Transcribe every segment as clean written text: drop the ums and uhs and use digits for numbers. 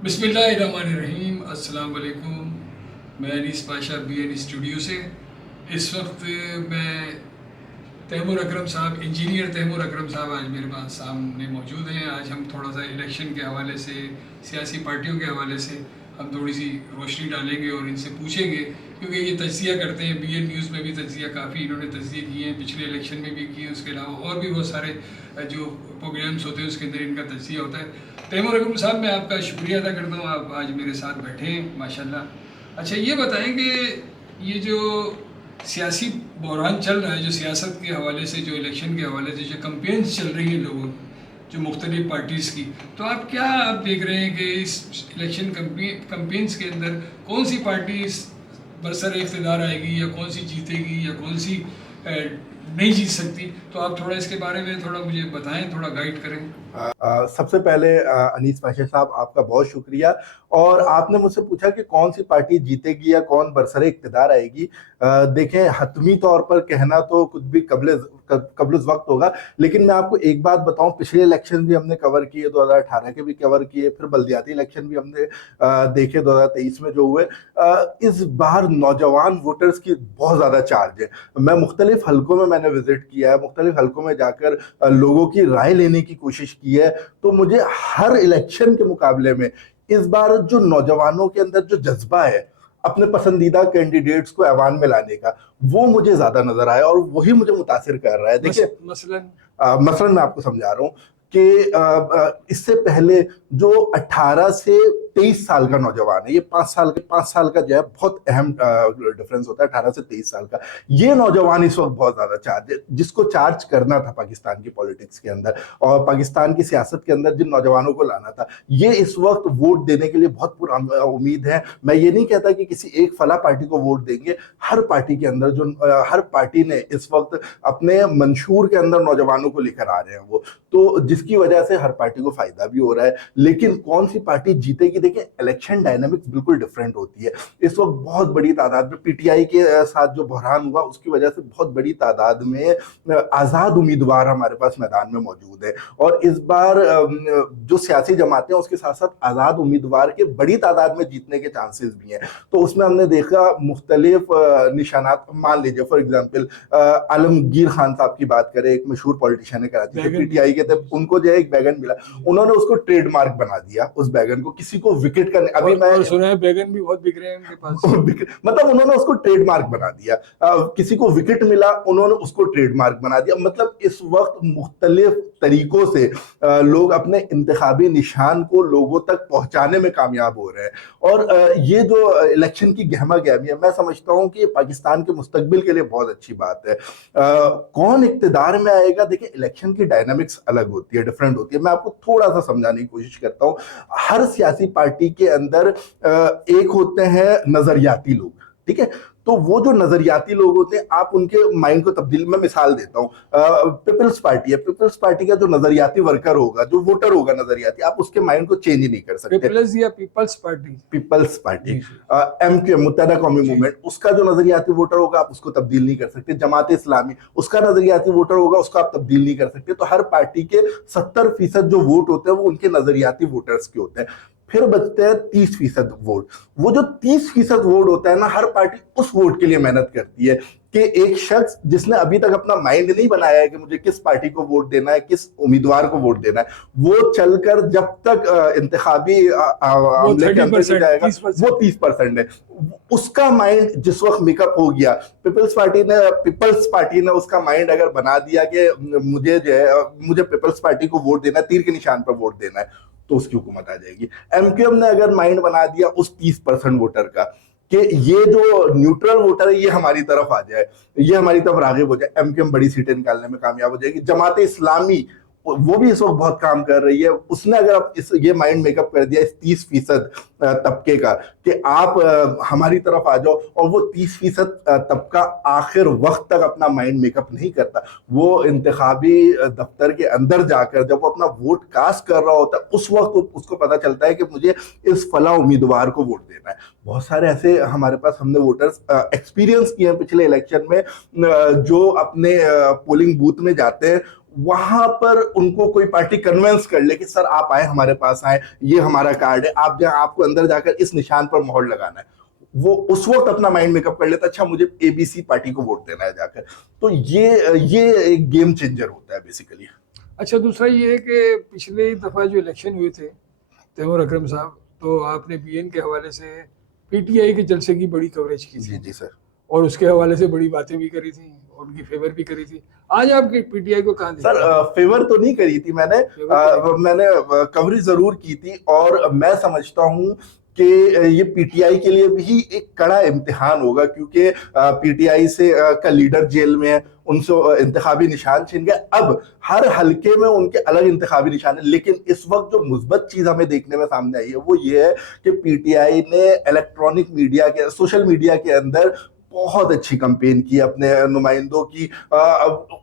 बिस्मिल्लाहिर्रहमानिर्रहीम। अस्सलाम वालेकुम। मैं अनीस पाशा BN स्टूडियो से। इस वक्त मैं तैमूर अकरम साहब, इंजीनियर तैमूर अकरम साहब आज मेरे पास सामने मौजूद हैं। आज हम थोड़ा सा इलेक्शन के हवाले से, सियासी पार्टियों के हवाले से हम थोड़ी सी रोशनी डालेंगे और इनसे पूछेंगे, क्योंकि ये तज्जिया करते हैं। BN न्यूज़ में भी तज्जिया काफ़ी इन्होंने तज्जिए किए हैं, पिछले इलेक्शन में भी किए, उसके अलावा और भी बहुत सारे जो प्रोग्राम्स होते हैं उसके अंदर इनका तज्जिया होता है। तैमूर अकरम साहब, मैं आपका शुक्रिया अदा करता हूँ, आप आज मेरे साथ बैठे हैं माशाल्लाह। अच्छा, ये बताएं कि ये जो सियासी बहरान चल रहा है, जो सियासत के हवाले से, जो इलेक्शन के हवाले से जो कंपेन्स चल रही हैं लोगों जो मुख्तलिफ पार्टीज़ की, तो आप देख रहे हैं कि इस इलेक्शन कंपेन्स के अंदर कौन सी पार्टी बरसर इक़्तिदार आएगी, या कौन सी जीतेगी, या कौन सी नहीं जीत सकती? तो आप थोड़ा इसके बारे में थोड़ा मुझे बताएं, थोड़ा गाइड करें। सबसे पहले अनीस पाशा साहब, आपका बहुत शुक्रिया। और आपने मुझसे पूछा कि कौन सी पार्टी जीतेगी या कौन बरसरे इक़्तिदार आएगी। देखें, हतमी तौर पर कहना तो कुछ भी कब्ल वक्त होगा, लेकिन मैं आपको एक बात बताऊं, पिछले इलेक्शन भी हमने कवर किए, 2018 के भी कवर किए, फिर बल्दियाती इलेक्शन भी हमने देखे 2023 में जो हुए। इस बार नौजवान वोटर्स की बहुत ज्यादा चार्ज है। मैं मुख्तलिफ हलकों में मैंने विजिट किया है, मुख्तलिफ हलकों में जाकर लोगों की राय लेने की कोशिश की है। तो मुझे हर इलेक्शन के मुकाबले में इस बार जो नौजवानों के अंदर जो जज्बा है अपने पसंदीदा कैंडिडेट्स को ऐवान में लाने का, वो मुझे ज्यादा नजर आया और वही मुझे मुतासिर कर रहा है। देखिए, मसलन मैं आपको समझा रहा हूं कि इससे पहले जो 18 से 23 साल का नौजवान है, ये 5 साल का जो है, बहुत अहम डिफरेंस होता है 18 से 23 साल का। ये नौजवान इस वक्त बहुत ज्यादा चार्ज है, जिसको चार्ज करना था पाकिस्तान की पॉलिटिक्स के अंदर और पाकिस्तान की सियासत के अंदर जिन नौजवानों को लाना था, ये इस वक्त वोट देने के लिए बहुत पुरअमन उम्मीद है। मैं ये नहीं कहता कि किसी एक फला पार्टी को वोट देंगे, हर पार्टी के अंदर हर पार्टी ने इस वक्त अपने मंशूर के अंदर नौजवानों को लेकर आ रहे हैं वो, तो जिसकी वजह से हर पार्टी को फायदा भी हो रहा है। लेकिन कौन सी पार्टी जीतेगी, देखिए, इलेक्शन डायनामिक्स बिल्कुल डिफरेंट होती है। इस वक्त बहुत बड़ी तादाद में PTI के साथ जो बहरान हुआ, उसकी वजह से बहुत बड़ी तादाद में आजाद उम्मीदवार हमारे पास मैदान में मौजूद है। और इस बार जो सियासी जमातें उसके साथ साथ आजाद उम्मीदवार के बड़ी तादाद में जीतने के चांसेस भी हैं। तो उसमें हमने देखा मुख्तलिफ निशानात। मान लीजिए फॉर एग्जाम्पल आलमगीर खान साहब की बात करें, एक मशहूर पॉलिटिशियन है कराची के, PTI के थे, उनको जो है एक बैगन मिला, उन्होंने उसको ट्रेडमार्क बना दिया उस बैगन को, किसी को विकेट करने। अभी मैं सुना है बैगन भी बहुत बिक रहे हैं उनके पास। मतलब उन्होंने उसको ट्रेडमार्क बना दिया। किसी को विकेट मिला, उन्होंने उसको ट्रेडमार्क बना दिया। मतलब इस वक्त मुख्तलिफ तरीकों से लोग अपने इंतखाबी निशान को लोगों तक पहुंचाने में कामयाब हो रहे हैं। और ये जो इलेक्शन की गहमा गहमी है, मैं समझता हूं कि पाकिस्तान के मुस्तकबिल के लिए बहुत अच्छी बात है। कौन इक्तदार में आएगा, देखिए, इलेक्शन की डायनामिक्स अलग होती है, डिफरेंट होती है। मैं आपको थोड़ा सा समझाने की कोशिश करता हूं। हर सियासी पार्टी के अंदर एक होते हैं नजरियाती लोग, ठीक है। तो वो जो नजरियाती लोग होते हैं, आप उनके माइंड को तब्दील, मैं मिसाल देता हूं, पीपल्स पार्टी है, पीपल्स पार्टी का जो नजरियाती वर्कर होगा, जो वोटर होगा नजरियाती, आप उसके माइंड को चेंज ही नहीं कर सकते। पीपल्स या peoples party? Peoples party, MQM, Muttahida Qaumi movement, उसका जो नजरियाती वोटर होगा आप उसको तब्दील नहीं कर सकते। जमात इस्लामी, उसका नजरियाती वोटर होगा, उसको आप तब्दील नहीं कर सकते। तो हर पार्टी के 70% जो वोट होते हैं वो उनके नजरियाती वोटर्स के होते हैं। फिर बचते हैं 30% वोट। वो जो 30% वोट होता है ना, हर पार्टी उस वोट के लिए मेहनत करती है कि एक शख्स जिसने अभी तक अपना माइंड नहीं बनाया है कि मुझे किस पार्टी को वोट देना है, किस उम्मीदवार को वोट देना है, वो चलकर जब तक इंतखाबी अमले के अंदर जाएगा, वो 30% है। उसका माइंड जिस वक्त मेकअप हो गया, पीपल्स पार्टी ने उसका माइंड अगर बना दिया कि मुझे जो है, मुझे पीपल्स पार्टी को वोट देना है, तीर के निशान पर वोट देना है, तो उसकी हुकूमत आ जाएगी। MQM ने अगर माइंड बना दिया उस 30% वोटर का कि ये जो न्यूट्रल वोटर है ये हमारी तरफ आ जाए, ये हमारी तरफ राग़िब हो जाए, MQM बड़ी सीटें निकालने में कामयाब हो जाएगी। जमात इस्लामी, वो भी इस वक्त बहुत काम कर रही है। उसने अगर ये माइंड मेकअप कर दिया इस 30% तबके का कि आप हमारी तरफ आ जाओ, और वो 30% तबका आखिर वक्त तक अपना माइंड मेकअप नहीं करता, वो इंतखाबी दफ्तर के अंदर जाकर जब वो अपना वोट कास्ट कर रहा होता है, उस वक्त उसको पता चलता है कि मुझे इस फला उम्मीदवार को वोट देना है। बहुत सारे ऐसे हमारे पास, हमने वोटर्स एक्सपीरियंस किए हैं पिछले इलेक्शन में, जो अपने पोलिंग बूथ में जाते हैं, वहां पर उनको कोई पार्टी कन्विंस कर ले कि सर आप आए, हमारे पास आए, ये हमारा कार्ड है, आप आपको अंदर जाकर इस निशान पर मोहर लगाना है, वो उस वक्त अपना माइंड मेकअप कर लेता, अच्छा मुझे एबीसी पार्टी को वोट देना है जाकर। तो ये एक गेम चेंजर होता है बेसिकली। अच्छा, दूसरा ये है कि पिछले दफ़ा जो इलेक्शन हुए थे तैमूर अकरम साहब, तो आपने बीएन के हवाले से पीटीआई के जलसे की बड़ी कवरेज की जी थी जी सर। और उसके हवाले से बड़ी बातें भी करी थी, उनकी फेवर भी करी थी। आज आपकी पीटीआई को कहाँ सर देखते हैं? फेवर तो नहीं करी थी मैंने, फेवर तो मैंने कवरेज जरूर की थी, और मैं समझता हूँ कि ये पीटीआई के लिए भी एक कड़ा इम्तिहान होगा, क्योंकि पीटीआई से का लीडर जेल में है, उनसे इंतखाबी निशान छीन गए। अब हर हलके में उनके अलग इंतखाबी निशान है, लेकिन इस वक्त जो मुस्बत चीज हमें देखने में सामने आई है वो ये है कि पीटीआई ने इलेक्ट्रॉनिक मीडिया के, सोशल मीडिया के अंदर बहुत अच्छी कंपेन की अपने नुमाइंदों की।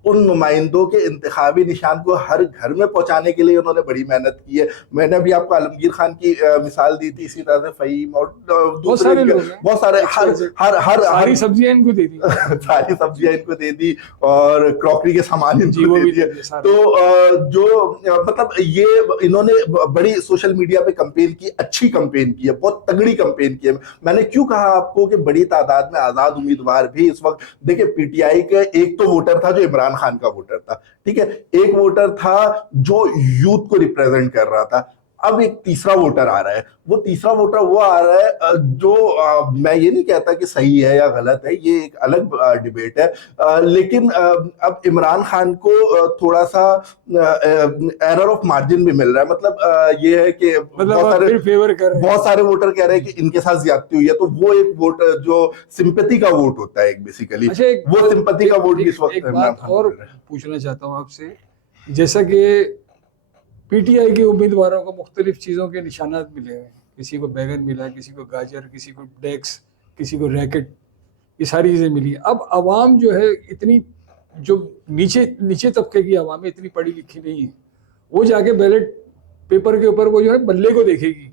उन नुमाइंदों के इंतखाबी निशान को हर घर में पहुंचाने के लिए उन्होंने बड़ी मेहनत की है। मैंने अभी आपको आलमगीर खान की मिसाल दी थी, इसी तरह से फहीम और बहुत दूसरे सारे लोग हैं, बहुत सारे, हर हर हर सारी हर सब्जियां इनको दे दी। सारी सब्जियां इनको दे दी और क्रॉकरी के सामान जी, इनको वो दे भी दिए। दे दिए सारा। तो मतलब ये इन्होंने बड़ी सोशल मीडिया पे कंपेन की, अच्छी कंपेन की है, बहुत तगड़ी कंपेन की है। मैंने क्यों कहा आपको कि बड़ी तादाद में आजाद उम्मीदवार भी इस वक्त, देखिए पीटीआई के एक तो वोटर था जो इमरान खान का वोटर था, ठीक है, एक वोटर था जो यूथ को रिप्रेजेंट कर रहा था, अब एक तीसरा वोटर आ रहा है। वो तीसरा वोटर वो आ रहा है जो मैं ये नहीं कहता कि सही है या गलत है, ये एक अलग डिबेट है, लेकिन अब इमरान खान को थोड़ा सा एरर ऑफ मार्जिन भी मिल रहा है। मतलब ये है कि मतलब फिर फेवर कर रहे हैं। बहुत सारे वोटर कह रहे हैं कि इनके साथ ज्यादती हुई है, तो वो एक वोट जो सिंपैथी का वोट होता है एक बेसिकली, अच्छा, वो सिंपैथी का वोट भी इस वक्त एक इमरान बात खान को और मिल रहा है। पूछना चाहता हूँ आपसे, जैसा कि पीटीआई के उम्मीदवारों को मुख्तलिफ चीज़ों के निशानात मिले हैं, किसी को बैगन मिला, किसी को गाजर, किसी को डेक्स, किसी को रैकेट, ये सारी चीज़ें मिली। अब आवाम जो है इतनी, जो नीचे नीचे तबके की आवाम है, इतनी पढ़ी लिखी नहीं है, वो जाके बैलेट पेपर के ऊपर वो जो है बल्ले को देखेगी।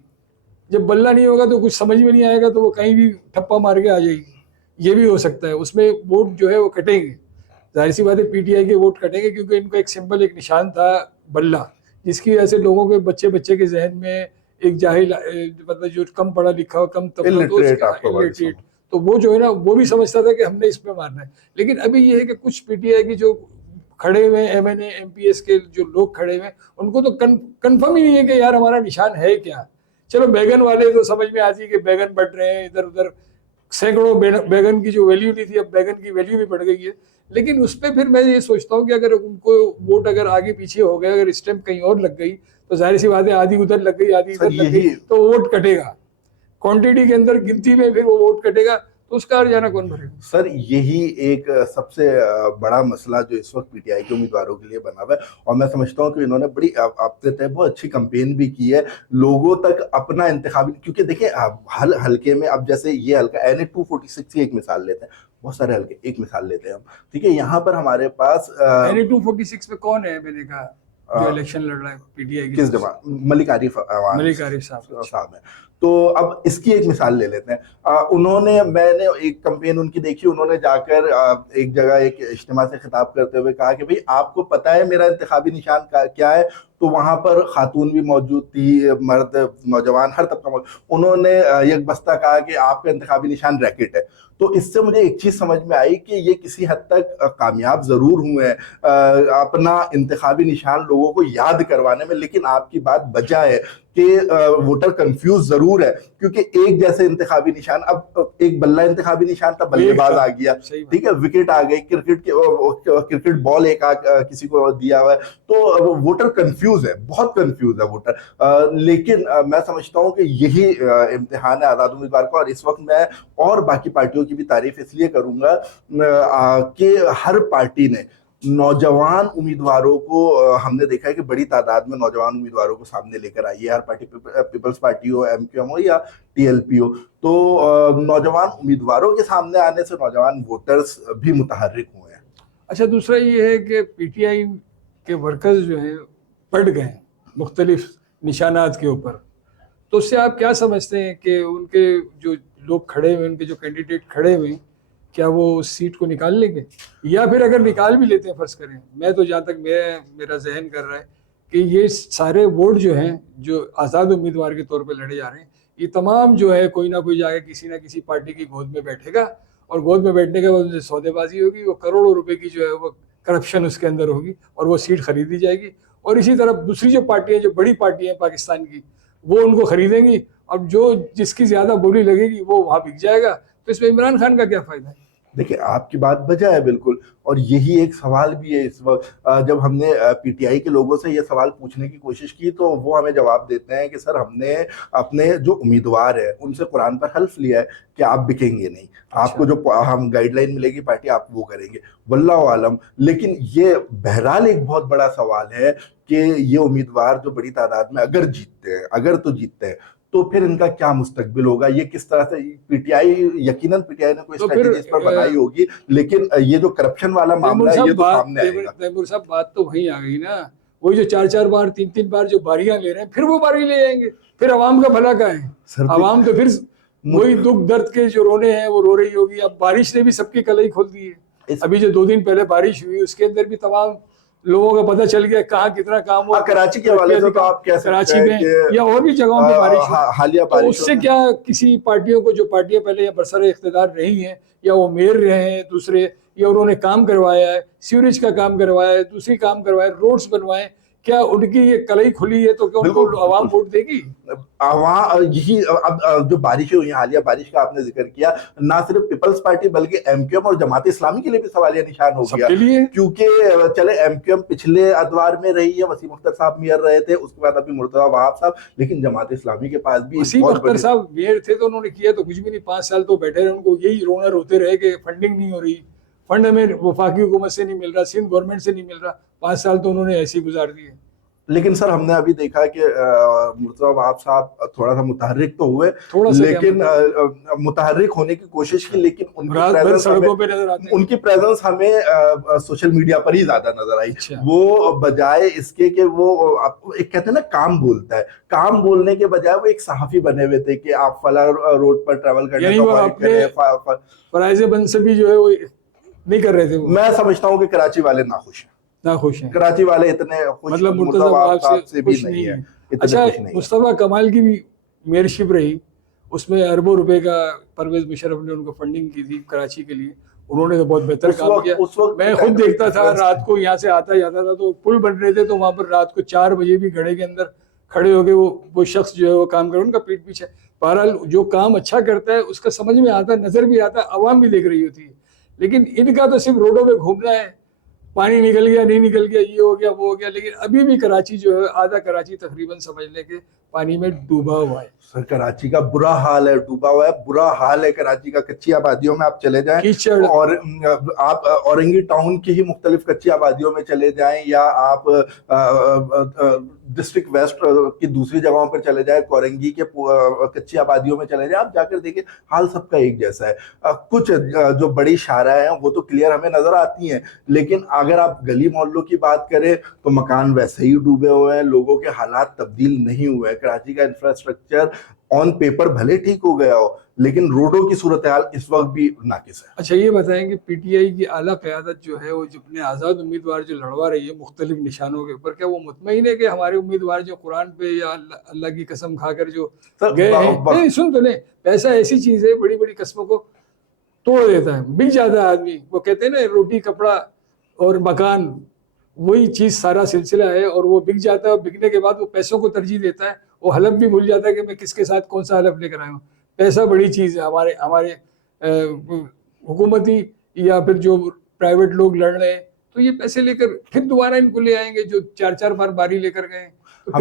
जब बल्ला नहीं होगा तो कुछ समझ में नहीं आएगा, तो वो कहीं भी ठप्पा मार के आ जाएगी। ये भी हो सकता है, उसमें वोट जो है वो कटेंगे। जाहिर सी बात है पीटीआई के वोट कटेंगे, क्योंकि इनका एक सिंबल, एक निशान था बल्ला, जिसकी वजह से लोगों के बच्चे बच्चे के जहन में एक जाहिल मतलब जो कम पढ़ा लिखा हो, कम तबका, तो इलिटरेट आपको इलिटरेट, तो वो जो है ना, वो भी समझता था कि हमने इस पे मारना है। लेकिन अभी ये है कि कुछ पीटीआई की जो खड़े हुए एमएनए एमपीएस के जो लोग खड़े हुए, उनको तो कंफर्म ही नहीं है कि यार हमारा निशान है क्या। चलो बैगन वाले तो समझ में आती है कि बैगन बढ़ रहे हैं इधर उधर, सैकड़ों बैगन की जो वैल्यू नहीं थी, अब बैगन की वैल्यू भी बढ़ गई है। लेकिन उस पर फिर मैं ये सोचता हूँ कि अगर उनको वोट अगर आगे पीछे हो गए, अगर स्टैंप कहीं और लग गई, तो जाहिर सी बात है आधी उधर लग गई, आधी इधर लग गई, तो वोट कटेगा। क्वांटिटी के अंदर, गिनती में फिर वो वोट कटेगा, तो उसका हर्जाना कौन भरेगा? सर यही एक सबसे बड़ा मसला जो इस वक्त पीटीआई के उम्मीदवारों के लिए बना हुआ है, और मैं समझता हूँ कि इन्होंने बड़ी आपके तय बहुत अच्छी कंपेन भी की है लोगों तक अपना इंतखाबी, क्योंकि देखिए हर हल्के में, अब जैसे ये हल्का एन 246 की एक मिसाल लेते हैं, बहुत सारे हल्के, एक मिसाल लेते हैं हम, ठीक है, यहाँ पर हमारे पास एनी 246 में कौन है मैंने कहा जो इलेक्शन लड़ रहा है पीटीआई की? किस जमा मलिक आरिफ मलिक आरिफ साहब। साहब है। तो अब इसकी एक मिसाल ले लेते हैं, उन्होंने, मैंने एक कंपेन उनकी देखी, उन्होंने जाकर एक जगह एक इज्तिमा से खिताब करते हुए कहा कि भाई आपको पता है मेरा इंतखाबी निशान क्या है? तो वहां पर खातून भी मौजूद थी, मर्द, नौजवान, हर तबका। उन्होंने एक बस्ता कहा कि आपका इंतखाबी निशान रैकेट है। तो इससे मुझे एक चीज समझ में आई कि ये किसी हद तक कामयाब जरूर हुए हैं अपना इंतखाबी निशान लोगों को याद करवाने में, लेकिन आपकी बात बजा है कि वोटर कंफ्यूज जरूर है, क्योंकि एक जैसे इंतखाबी निशान, अब एक बल्ला इंतखाबी निशान था, बल्लेबाज आ गया, ठीक है, विकेट आ गई, क्रिकेट बॉल एक किसी को दिया हुआ है, तो वोटर कंफ्यूज है, बहुत कंफ्यूज है वोटर। लेकिन मैं समझता हूं कि यही इम्तिहान है आजाद उम्मीदवार का, और इस वक्त मैं और बाकी पार्टियों की भी तारीफ इसलिए करूंगा कि हर पार्टी ने नौजवान उम्मीदवारों को, हमने देखा है कि बड़ी तादाद में नौजवान उम्मीदवारों को सामने लेकर आई है, हर पार्टी, पीपल्स पार्टी हो, एमक्यूएम हो या टीएलपी हो, तो नौजवान उम्मीदवारों के सामने आने से नौजवान वोटर्स भी मुतहर्रिक हुए हैं। अच्छा, दूसरा ये है कि पीटीआई के वर्कर्स जो हैं बढ़ गए मुख्तलिफ निशानात के ऊपर, तो उससे आप क्या समझते हैं कि उनके जो लोग खड़े हुए, उनके जो कैंडिडेट खड़े हुए, क्या वो उस सीट को निकाल लेंगे? या फिर अगर निकाल भी लेते हैं, फर्ज करें, मैं तो जहाँ तक मेरा जहन कर रहा है कि ये सारे वोट जो हैं जो आज़ाद उम्मीदवार के तौर पे लड़े जा रहे हैं, ये तमाम जो है कोई ना कोई जाके किसी ना किसी पार्टी की गोद में बैठेगा, और गोद में बैठने के बाद उनसे सौदेबाजी होगी, वो करोड़ों रुपए की जो है वो करप्शन उसके अंदर होगी, और वो सीट खरीदी जाएगी। और इसी तरह दूसरी जो पार्टियां, जो बड़ी पार्टियां पाकिस्तान की, वो उनको खरीदेंगी, और जो जिसकी ज्यादा बोली लगेगी वो वहां बिक जाएगा। तो इसमें इमरान खान का क्या फायदा है? देखिए, आपकी बात बजा है बिल्कुल, और यही एक सवाल भी है इस वक्त। जब हमने पीटीआई के लोगों से ये सवाल पूछने की कोशिश की तो वो हमें जवाब देते हैं कि सर, हमने अपने जो उम्मीदवार है उनसे कुरान पर हल्फ लिया है कि आप बिकेंगे नहीं, आपको जो हम गाइडलाइन मिलेगी पार्टी आप वो करेंगे, वल्लाहु आलम। लेकिन ये बहरहाल एक बहुत बड़ा सवाल है कि ये उम्मीदवार जो बड़ी तादाद में अगर जीतते हैं, अगर तो जीतते हैं, तो फिर इनका क्या मुस्तकबिल होगा, ये किस तरह से पीटीआई, यकीनन पीटीआई ने कोई तो फिर स्ट्रेटेजी इस पर बनाई होगी, लेकिन ये जो करप्शन वाला मामला है ये तो सामने आएगा। तैमूर साहब, बात तो वहीं आ गई ना, वही जो 4-4 बार 3-3 बार जो बारियां ले रहे हैं, फिर वो बारी ले जाएंगे, फिर अवाम का भला कहाँ है? सर, अवाम तो फिर वही दुख दर्द के जो रोने हैं वो रो रही होगी। अब बारिश ने भी सबकी कलाई खोल दी है। अभी जो 2 दिन पहले बारिश हुई उसके अंदर भी तमाम लोगों का पता चल गया कहाँ कितना काम हुआ। कराची के हवाले से तो आप कह सकते कराची हैं में या और भी जगहों पे बारिश हुई, हालिया तो उससे क्या किसी पार्टियों को, जो पार्टियां पहले या बरसर इख्तिदार रही हैं, या वो मेयर रहे हैं दूसरे, या उन्होंने काम करवाया है, सीवरेज का काम करवाया है, दूसरी काम करवाया, रोड्स बनवाए, क्या उनकी ये कलई खुली है तो क्या उनको आवाम वोट देगी? यही अब जो बारिशें हुई, हालिया बारिश का आपने जिक्र किया, ना सिर्फ पीपल्स पार्टी बल्कि एमक्यूएम और जमात इस्लामी के लिए भी सवालिया निशान हो गया, क्योंकि चले एमक्यूएम पिछले अदवार में रही है, वसीम अख्तर साहब मेयर रहे थे, उसके बाद अभी मुर्तजा वहाब साहब, लेकिन जमात इस्लामी के पास भी वसीम अख्तर साहब मेयर थे तो उन्होंने किया तो कुछ भी नहीं, 5 साल तो बैठे रहे, उनको यही रोना रोते रहे कि फंडिंग नहीं हो रही, फंड हमें वफाकी हुकूमत से नहीं मिल रहा, सिंध गवर्नमेंट से नहीं मिल रहा। 5 साल तो उन्होंने ऐसे ही गुजार दिए। लेकिन सर, हमने अभी देखा कि मुर्तजा वहाब साहब थोड़ा सा मुतहर्रिक तो हुए, लेकिन मुतहर्रिक होने की कोशिश की, लेकिन उनकी प्रेजेंस हमें सोशल मीडिया पर ही ज्यादा नजर आई। वो बजाय इसके कि वो एक कहते हैं ना काम बोलता है, काम बोलने के बजाय वो एक सहाफी बने हुए थे कि आप फला रोड पर ट्रैवल करने का फराइज मनसबी जो है वो नहीं कर रहे थे। मैं समझता हूँ कि कराची वाले नाखुश हैं, कराची वाले इतने खुश, मतलब मुर्तजा वहाब से भी नहीं है। अच्छा, मुस्तफा कमाल की भी मेयरशिप रही, उसमें अरबों रुपए का परवेज मुशर्रफ ने उनको फंडिंग की थी कराची के लिए, उन्होंने तो बहुत बेहतर काम किया। मैं खुद देखता था, रात को यहाँ से आता जाता था तो पुल बन रहे थे, तो वहां पर रात को 4 बजे भी घड़े के अंदर खड़े हो गए वो शख्स जो है वो काम कर, उनका पीठ पीछे। बहरहाल जो काम अच्छा करता है उसका समझ में आता, नजर भी आता, आवाम भी देख रही होती है। लेकिन इनका तो सिर्फ रोडों में घूमना है, पानी निकल गया, नहीं निकल गया, ये हो गया, वो हो गया। लेकिन अभी भी कराची जो है, आधा कराची तकरीबन समझ ले के पानी में डूबा हुआ है। सर, कराची का बुरा हाल है, डूबा हुआ है, बुरा हाल है कराची का। कच्ची आबादियों में आप चले जाएं, और आप औरंगी टाउन की ही मुख्तलिफ कच्ची आबादियों में चले जाएं, या आप डिस्ट्रिक्ट वेस्ट की दूसरी जगहों पर चले जाएं, कोरंगी के कच्ची आबादियों में चले जाएं, आप जाकर देखिए हाल सबका एक जैसा है। कुछ जो बड़ी शाराएं हैं वो तो क्लियर हमें नजर आती हैं, लेकिन अगर आप गली मोहल्लों की बात करें तो मकान वैसे ही डूबे हुए हैं, लोगों के हालात तब्दील नहीं हुए हैं। कराची का इंफ्रास्ट्रक्चर ऑन पेपर भले ठीक हो गया हो, लेकिन रोडों की सूरत हाल इस वक्त भी नाकिस है। अच्छा, ये बताएं कि पीटीआई की आला क़यादत जो है वो अपने आज़ाद उम्मीदवार जो लड़वा रही है मुख्तलिफ निशानों के ऊपर, क्या वो मुतमईन है कि हमारे उम्मीदवार जो कुरान पे या अल्लाह की कसम खाकर जो गए हैं? नहीं, सुन तो लें, पैसा ऐसी चीज़ है, बड़ी बड़ी कस्मों को तोड़ देता है, बिक जाता है आदमी। वो कहते हैं ना, रोटी कपड़ा और मकान वही चीज़ सारा सिलसिला है, और वो बिक जाता है, और बिकने के बाद वो पैसों को तरजीह देता है, वो हलफ भी भूल जाता है कि मैं किसके साथ कौन सा हलफ लेकर आया हूँ। पैसा बड़ी चीज़ है। हमारे हुकूमती या फिर जो प्राइवेट लोग लड़ रहे हैं, तो ये पैसे लेकर फिर दोबारा इनको ले आएंगे जो 4-4 बार बारी लेकर गए। तो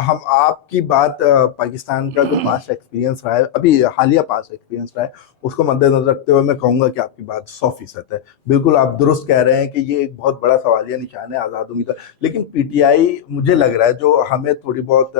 हम आपकी बात पाकिस्तान का जो पास्ट एक्सपीरियंस रहा है, अभी हालिया पास्ट एक्सपीरियंस रहा है, उसको मद्देनजर रखते हुए मैं कहूँगा कि आपकी बात 100% है। बिल्कुल आप दुरुस्त कह रहे हैं कि ये एक बहुत बड़ा सवालिया निशान है आज़ाद उम्मीदवार। लेकिन पीटीआई, मुझे लग रहा है, जो हमें थोड़ी बहुत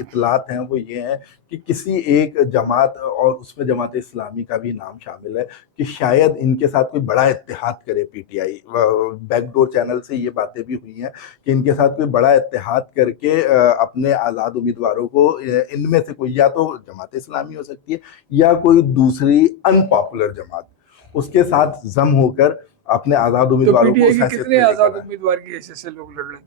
इतलात हैं वो ये हैं कि किसी एक जमात, और उसमें जमात इस्लामी का भी नाम शामिल है, कि शायद इनके साथ कोई बड़ा इत्तेहाद करे पीटीआई। बैकडोर चैनल से ये बातें भी हुई हैं कि इनके साथ कोई बड़ा इत्तेहाद करके अपने आज़ाद उम्मीदवारों को, इनमें से कोई, या तो जमात इस्लामी हो सकती है या कोई दूसरी अनपॉपुलर जमात, उसके साथ जम होकर अपने आजाद तो उम्मीदवारों को पीटीआई उस के हैसियत कितने में लेकर आजाद आए। उम्मीदवार की हैसियत से लोग लड़ रहे हैं?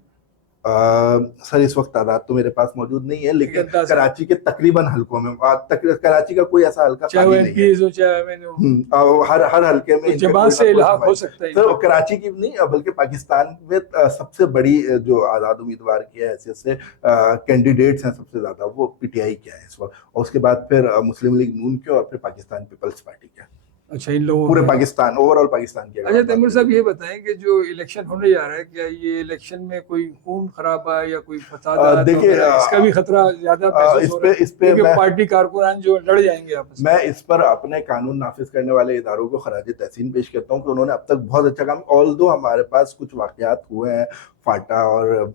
सर इस वक्त तादाद तो मेरे पास मौजूद नहीं है, एक लेकिन अंदाजा, कराची के तकरीबन हलकों में कराची का कोई ऐसा हल्का चाहे वो खाली नहीं है। एमपीएस हो चाहे एमएन हो, हर हर हल्के में तो इनके जमात कोई ना से कोई इल्हाक हो नुमाइंदा। सकता है सर इनका। कराची की नहीं बल्कि पाकिस्तान में सबसे बड़ी जो आजाद उम्मीदवार की हैसियत से कैंडिडेट्स हैं सबसे ज्यादा, वो पीटीआई के हैं इस वक्त, और उसके बाद फिर मुस्लिम लीग नून के, और फिर पाकिस्तान पीपल्स पार्टी के। अच्छा, इन लोगों पूरे के हैं। पाकिस्तान, ओवरऑल पाकिस्तान की अगर अच्छा आप बात तैमूर साहब, करें ये तो। बताएं कि जो इलेक्शन होने जा रहा है, क्या ये इलेक्शन में कोई खून खराबा या कोई फसादात देखिए वगैरह, इसका भी खतरा ज्यादा महसूस हो रहा है? इस पे क्योंकि मैं पार्टी कारकुनान जो लड़ जाएंगे आपस में। इस पर अपने कानून नाफिज करने वाले इदारों को खराज तहसीन पेश करता हूँ कि उन्होंने अब तक बहुत अच्छा काम, ऑल दो हमारे पास कुछ वाकयात हुए हैं फाटा, और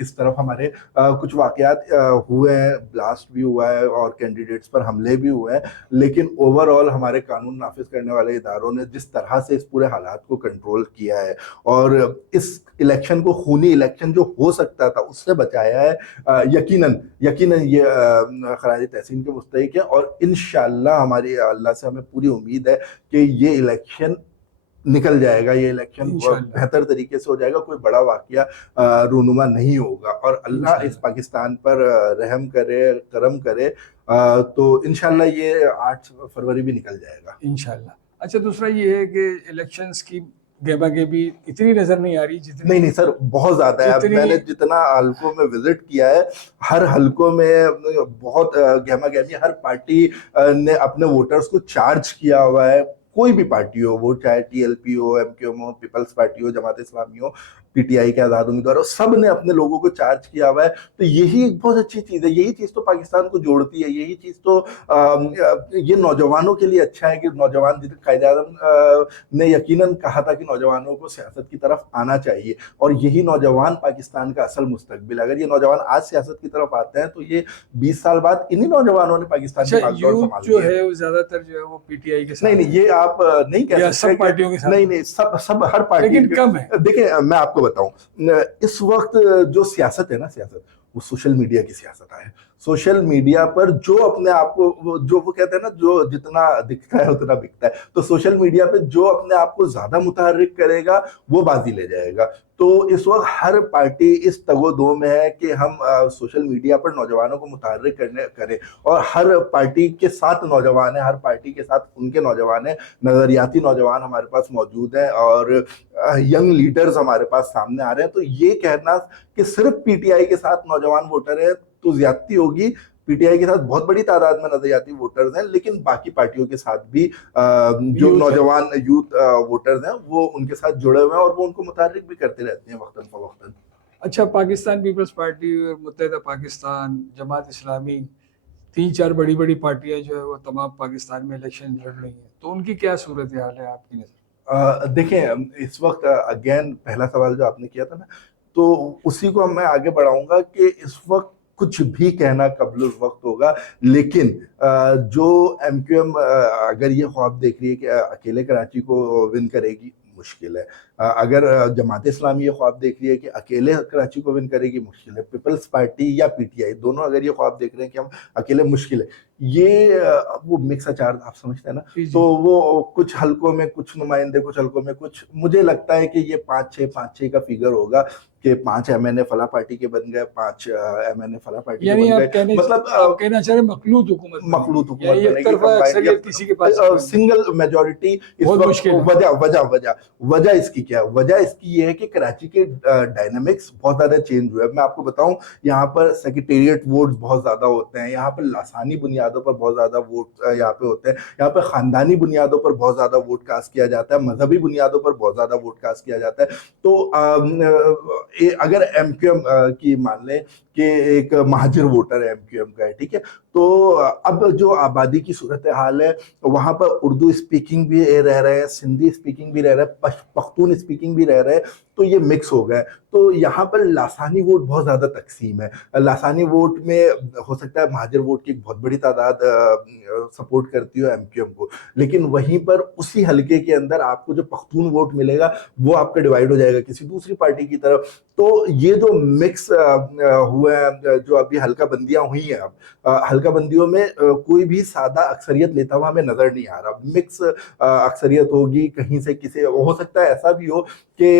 इस तरफ हमारे कुछ वाकयात हुए हैं, ब्लास्ट भी हुआ है और कैंडिडेट्स पर हमले भी हुए हैं, लेकिन ओवरऑल हमारे कानून नाफिज करने वाले इदारों ने जिस तरह से इस पूरे हालात को कंट्रोल किया है और इस इलेक्शन को खूनी इलेक्शन जो हो सकता था उससे बचाया है, यकीनन यकीनन ये खराज तहसीन के मुस्तहिक है। और इंशाल्लाह हमारी अल्लाह से हमें पूरी उम्मीद है कि ये इलेक्शन निकल जाएगा, ये इलेक्शन इंशाल्लाह बेहतर तरीके से हो जाएगा, कोई बड़ा वाकया रूनुमा नहीं होगा, और अल्लाह इस इंशाल्लाह पाकिस्तान पर रहम करे, करम करे, तो इंशाल्लाह ये 8 फरवरी भी निकल जाएगा। इंशाल्लाह। अच्छा, दूसरा ये है कि इलेक्शंस की गेबा गेबी इतनी नजर नहीं आ रही नहीं जितनी नहीं सर, बहुत ज्यादा है। अब जितनी मैंने जितना हलकों में विजिट किया है, हर हलकों में बहुत गहमा गहमी, हर पार्टी ने अपने वोटर्स को चार्ज किया हुआ है, कोई भी पार्टी हो, वो चाहे टीएलपी हो, एमक्यूएम हो, पीपल्स पार्टी हो, जमात इस्लामी हो, पीटीआई के आजाद उम्मीदवार हो, सब ने अपने लोगों को चार्ज किया हुआ है। तो यही एक बहुत अच्छी चीज है, यही चीज तो पाकिस्तान को जोड़ती है, यही चीज तो ये नौजवानों के लिए अच्छा है कि नौजवान, जिसे कायदे आजम ने यकीनन कहा था कि नौजवानों को सियासत की तरफ आना चाहिए, और यही नौजवान पाकिस्तान का असल मुस्तकबिल। अगर ये नौजवान आज सियासत की तरफ आते हैं तो ये 20 साल बाद इन्हीं नौजवानों ने पाकिस्तान अच्छा, की भागदौड़ यूथ संभालनी जो है। है वो ज्यादातर जो है वो पीटीआई के नहीं साथ नहीं, है ये आप नहीं कह या सकते सब पार्टियों के साथ नहीं है? नहीं, सब सब हर पार्टी लेकिन कम है। देखिए मैं आपको बताऊं, इस वक्त जो सियासत है ना, सियासत वो सोशल मीडिया की सियासत है। सोशल मीडिया पर जो अपने आप को जो वो कहते हैं ना, जो जितना दिखता है उतना बिकता है, तो सोशल मीडिया पे जो अपने आप को ज्यादा मुतहर्रिक करेगा वो बाजी ले जाएगा। तो इस वक्त हर पार्टी इस तगोदो में है कि हम सोशल मीडिया पर नौजवानों को मुतहर्रिक करने करें, और हर पार्टी के साथ नौजवान है, हर पार्टी के साथ उनके नौजवान है, नजरियाती नौजवान हमारे पास मौजूद है, और यंग लीडर्स हमारे पास सामने आ रहे हैं। तो ये कहना कि सिर्फ पीटीआई के साथ नौजवान वोटर है तो ज्यादती होगी। पीटीआई के साथ बहुत बड़ी तादाद में नजरियाती वोटर्स हैं, लेकिन बाकी पार्टियों के साथ भी जो यूथ है। नौजवान यूथ वोटर्स हैं वो उनके साथ जुड़े हुए हैं, और वो उनको मुतारिक भी करते रहते हैं वक्तन फवक्तन। अच्छा, पाकिस्तान पीपल्स पार्टी और मुत्तहिदा पाकिस्तान, जमात इस्लामी, 3-4 बड़ी बड़ी पार्टियां जो है वो तमाम पाकिस्तान में इलेक्शन लड़ रही हैं, तो उनकी क्या सूरत हाल है आपकी नजर? देखें इस वक्त अगेन पहला सवाल जो आपने किया था ना, तो उसी को मैं आगे बढ़ाऊंगा कि इस वक्त कुछ भी कहना कबल उस वक्त होगा, लेकिन जो एमक्यूएम अगर ये ख्वाब देख रही है कि अकेले कराची को विन करेगी, मुश्किल है। अगर जमात इस्लामी ये ख्वाब देख रही है कि अकेले कराची को विन करेगी, मुश्किल है। पीपल्स पार्टी या पीटीआई दोनों अगर ये ख्वाब देख रहे हैं कि हम अकेले, मुश्किल है। ये वो मिक्स अचार आप समझते हैं ना, जी जी। तो वो कुछ हलकों में कुछ नुमाइंदे, कुछ हलकों में कुछ, मुझे लगता है कि ये 5-6 का फिगर होगा कि 5 एमएनए फला पार्टी के बन गए, 5 एमएनए फला पार्टी के यानी बन आप गए, मतलब कहना चाह रहे हैं मखलूत हुकूमत मखलूत बनेगी, हुकूमत यानी एक बनेगी, तरफा अक्सरियत किसी के पास नहीं होगी। सिंगल मेजोरिटी इस बहुत वक्त। मुश्किल है। वजह वजह वजह वजह इसकी क्या है? वजह इसकी ये है कि कराची के डायनामिक्स बहुत ज्यादा चेंज हुए। मैं आपको बताऊं, यहाँ पर सेक्रेटेरिएट वोट्स बहुत ज्यादा होते हैं, यहाँ पर लासानी बुनियादों पर बहुत ज्यादा वोट यहाँ पे होते हैं, यहाँ पर खानदानी बुनियादों पर बहुत ज्यादा वोट कास्ट किया जाता है, मजहबी बुनियादों पर बहुत ज्यादा वोट कास्ट किया जाता है। तो अगर एमक्यूएम की मान लें कि एक महाजिर वोटर है एमक्यूएम का है, ठीक है, तो अब जो आबादी की सूरत हाल है, वहां पर उर्दू स्पीकिंग भी रह रहे हैं, सिंधी स्पीकिंग भी रह रहे हैं, पख्तून स्पीकिंग भी रह रहे हैं, तो ये मिक्स हो गए। तो यहाँ पर लासानी वोट बहुत ज्यादा तकसीम है। लासानी वोट में हो सकता है महाजिर वोट की बहुत बड़ी तादाद सपोर्ट करती हो एमक्यूएम को, लेकिन वहीं पर उसी हलके के अंदर आपको जो पख्तून वोट मिलेगा वो आपका डिवाइड हो जाएगा किसी दूसरी पार्टी की तरफ। तो ये जो मिक्स हुआ है, जो अभी हल्का बंदियां हुई हैं, अब हल्का हल्का बंदियों में कोई भी सादा अक्सरियत लेता हुआ हमें नजर नहीं आ रहा। मिक्स अक्सरियत होगी, कहीं से किसी, हो सकता है ऐसा भी हो कि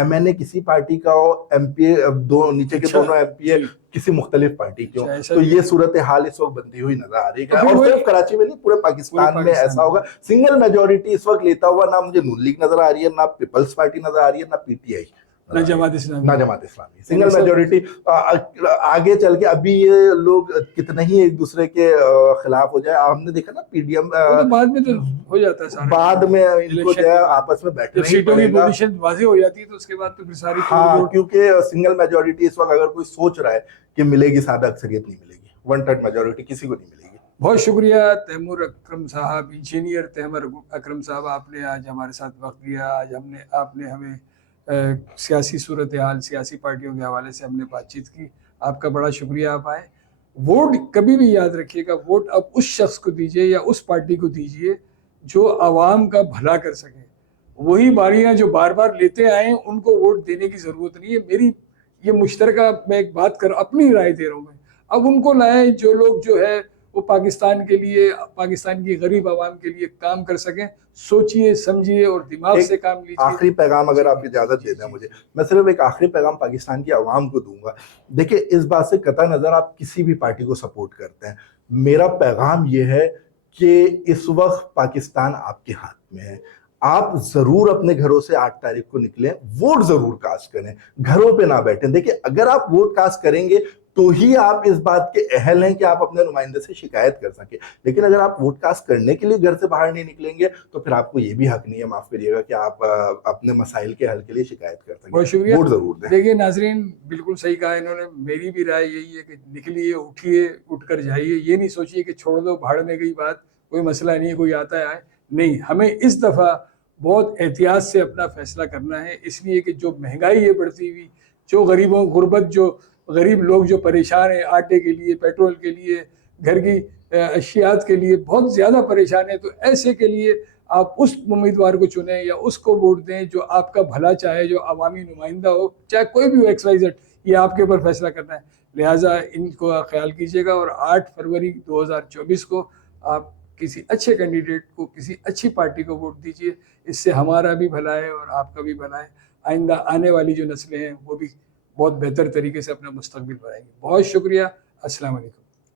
एमएनए किसी पार्टी का हो, एमपीए दो नीचे के दोनों एमपीए जी, किसी मुख्तलिफ पार्टी की हो। अच्छा, ऐसा तो भी ये है। सूरत हाल इस वक्त बनती हुई नजर आ रही तो है, फिर और वही सिर्फ कराची में नहीं, पूरे पूरे पाकिस्तान में पाकिस्तान ऐसा में। होगा। सिंगल मेजोरिटी इस वक्त लेता हुआ ना मुझे नून लीग नजर आ रही है, ना पीपल्स पार्टी नजर आ रही है, ना पीटीआई ना नजर आ रही है, जमात इस्लामी ना है। जमात इस्लामी। नहीं नहीं सिंगल सब। मेजोरिटी आगे चल के अभी ये लोग कितना ही एक दूसरे के खिलाफ हो जाए, हमने देखा ना पीडीएम वो तो बाद में तो हो जाता है सारा बाद काम, में इनको जो इलेक्शन है के बाद आपस में जब बैठना ही सीटों की पड़ेगा। पोजीशन वाज़ेह हो जाती है तो उसके बाद तो फिर सारी तोड़ हाँ, फोड़। क्योंकि सिंगल मेजोरिटी इस वक्त अगर कोई सोच रहा है कि मिलेगी, सादा अक्सरियत नहीं मिलेगी, वन थर्ड मेजोरिटी किसी को नहीं मिलेगी। बहुत शुक्रिया तैमूर अकरम साहब, इंजीनियर तैमूर अकरम साहब, आपने आज हमारे साथ वक्त दिया। आज आपने हमें सियासी सूरत हाल, सियासी पार्टियों के हवाले से हमने बातचीत की। आपका बड़ा शुक्रिया, आप आए। वोट कभी भी याद रखिएगा, वोट अब उस शख्स को दीजिए या उस पार्टी को दीजिए जो आवाम का भला कर सके। वही बारियां जो बार बार लेते आए हैं उनको वोट देने की ज़रूरत नहीं है। मेरी ये मुश्तरका मैं एक बात कर, अपनी राय दे रहा हूँ मैं। अब उनको लाए जो लोग जो है वो पाकिस्तान के लिए, पाकिस्तान की गरीब आवाम के लिए काम कर सकें। सोचिए, समझिए और दिमाग से एक काम लीजिए। आखिरी पैगाम अगर जी आप जी इजाजत जी दे दें जी मुझे, जी। मैं सिर्फ एक आखिरी पैगाम पाकिस्तान की आवाम को दूंगा। देखिए, इस बात से कतई नजर आप किसी भी पार्टी को सपोर्ट करते हैं, मेरा पैगाम यह है कि इस वक्त पाकिस्तान आपके हाथ में है। आप जरूर अपने घरों से 8 तारीख को निकलें, वोट जरूर कास्ट करें, घरों पे ना बैठें। देखिए, अगर आप वोट कास्ट करेंगे तो ही आप इस बात के अहल हैं कि आप अपने नुमाइंदे से शिकायत कर सके। लेकिन अगर आप वोट कास्ट करने के लिए घर से बाहर नहीं निकलेंगे तो फिर आपको ये भी हक नहीं है, माफ करिएगा, कि आप अपने मसाइल के हल के लिए शिकायत कर बहुत सकें। शुक्रिया। वोट जरूर दें। देखिए नाजरीन, बिल्कुल सही कहा इन्होंने। मेरी भी राय यही है कि निकलिए, उठिए, उठकर जाइए। ये नहीं सोचिए कि छोड़ दो, भाड़ में गई बात, कोई मसला नहीं है, कोई आता है आए। नहीं, हमें इस दफ़ा बहुत एहतियात से अपना फैसला करना है, इसलिए कि जो महंगाई है बढ़ती हुई, जो गरीबों गुर्बत, जो गरीब लोग जो परेशान हैं आटे के लिए, पेट्रोल के लिए, घर की अशियात के लिए बहुत ज़्यादा परेशान है। तो ऐसे के लिए आप उस उम्मीदवार को चुनें या उसको वोट दें जो आपका भला चाहे, जो अवामी नुमाइंदा हो, चाहे कोई भी हो, XYZ। ये आपके ऊपर फैसला करना है, लिहाजा इनको ख्याल कीजिएगा। और 8 फरवरी 2024 को आप किसी अच्छे कैंडिडेट को, किसी अच्छी पार्टी को वोट दीजिए। इससे हमारा भी भला है और आपका भी भला है। आइंदा आने वाली जो नस्लें हैं वो भी बहुत बेहतर तरीके से अपना मुस्तकबिल बनाएंगी। बहुत शुक्रिया। अस्सलाम वालेकुम।